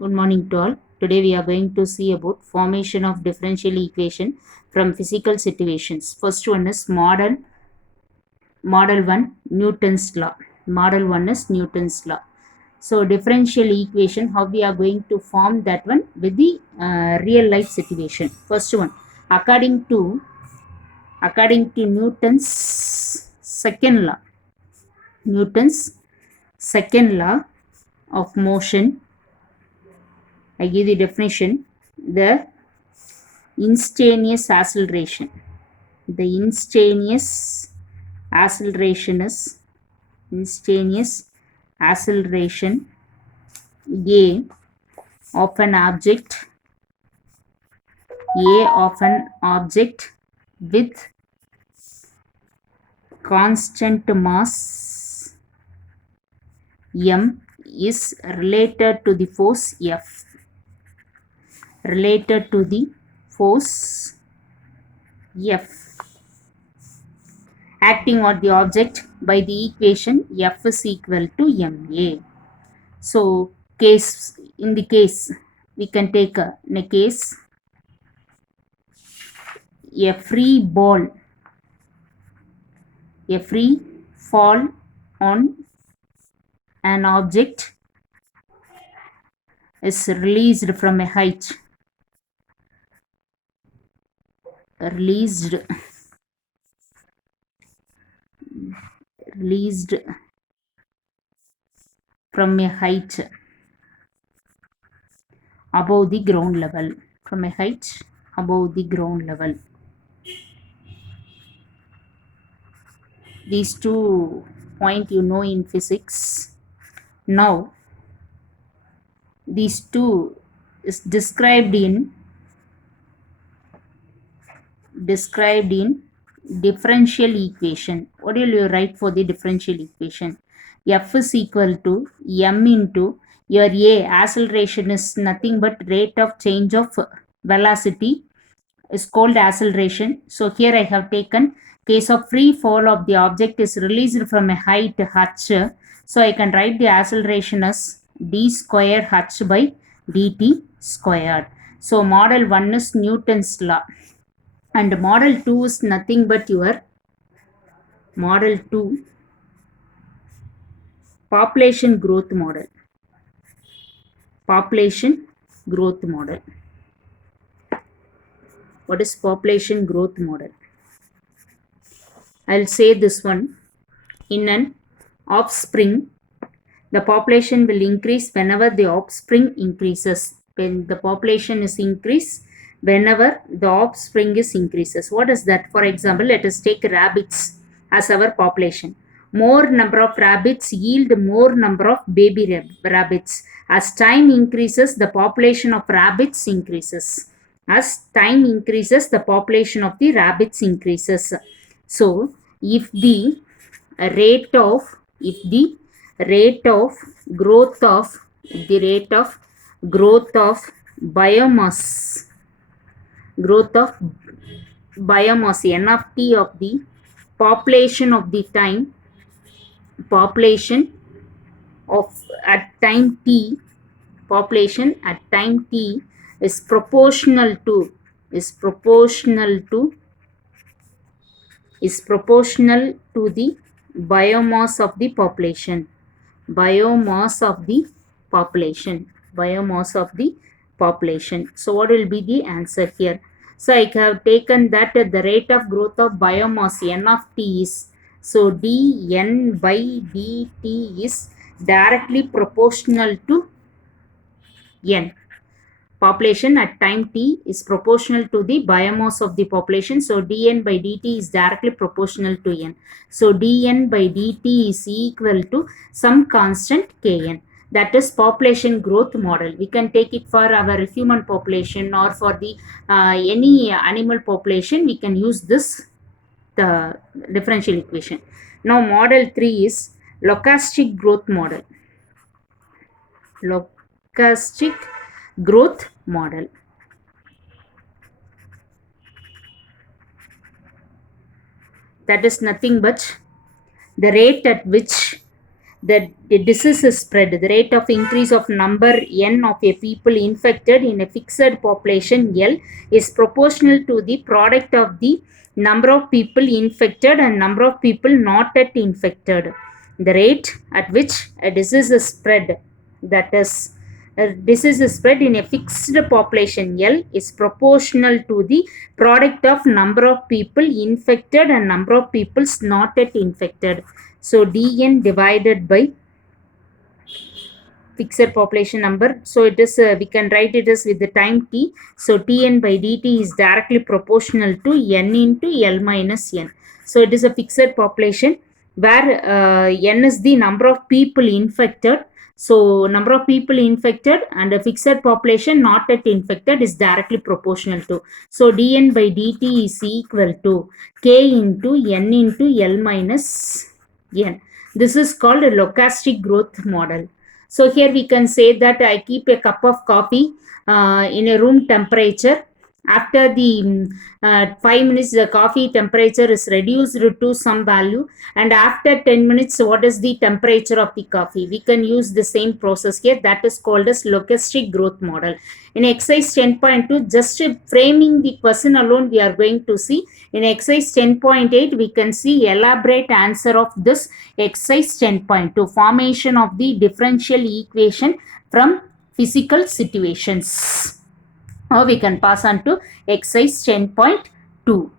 Good morning to all. Today we are going to see about formation of differential equation from physical situations. First one is model 1 Newton's law. Model 1 is Newton's law. So differential equation, how we are going to form that one with the real life situation. First one, according to Newton's second law. Newton's second law of motion, I give the definition. The instantaneous acceleration. The instantaneous acceleration is instantaneous acceleration A of an object with constant mass m is related to the force F. Related to the force F acting on the object by the equation F is equal to ma. So in the case we can take in a case a free fall on an object is released from a height. Released from a height above the ground level. From a height above the ground level. These 2 points you know in physics. Now these 2 is described in differential equation. What will you write for the differential equation? F is equal to m into your A, acceleration is nothing but rate of change of velocity is called acceleration. So here I have taken case of free fall of the object is released from a height h. So I can write the acceleration as d square h by dt squared. So model 1 is Newton's law. And model 2 is nothing but your model 2 population growth model. Population growth model. What is population growth model? I'll say this one. In an offspring, the population will increase whenever the offspring increases. When the population is increased, whenever the offspring is increases. What is that? For example, let us take rabbits as our population. More number of rabbits yield more number of baby rabbits. As time increases, the population of rabbits increases. As time increases, the population of the rabbits increases. So, if the rate of growth of biomass n of t of the population of the time population of at time t population at time t is proportional to the biomass of the population. So what will be the answer here? So I have taken that the rate of growth of biomass n of t is, so dn by dt is directly proportional to n. Population at time t is proportional to the biomass of the population. So dn by dt is directly proportional to n. So dn by dt is equal to some constant kn. That is population growth model. We can take it for our human population or for the any animal population. We can use this the differential equation. Now model 3 is stochastic growth model. Stochastic growth model. That is nothing but the rate at which the disease is spread. The rate of increase of number n of a people infected in a fixed population L is proportional to the product of the number of people infected and number of people not yet infected. The rate at which a disease is spread, that is, disease is spread in a fixed population L is proportional to the product of number of people infected and number of people not yet infected. So dn divided by fixed population number. So it is we can write it as with the time t. So tn by dt is directly proportional to n into L minus n. So it is a fixed population where n is the number of people infected. So number of people infected and a fixed population not yet infected is directly proportional to. So dn by dt is equal to k into n into L minus n. This is called a stochastic growth model. So here we can say that I keep a cup of coffee in a room temperature. After the 5 minutes, the coffee temperature is reduced to some value. And after 10 minutes, what is the temperature of the coffee? We can use the same process here. That is called as stochastic growth model. In exercise 10.2, just framing the question alone, we are going to see. In exercise 10.8, we can see elaborate answer of this exercise 10.2, formation of the differential equation from physical situations. Now we can pass on to exercise 10.2.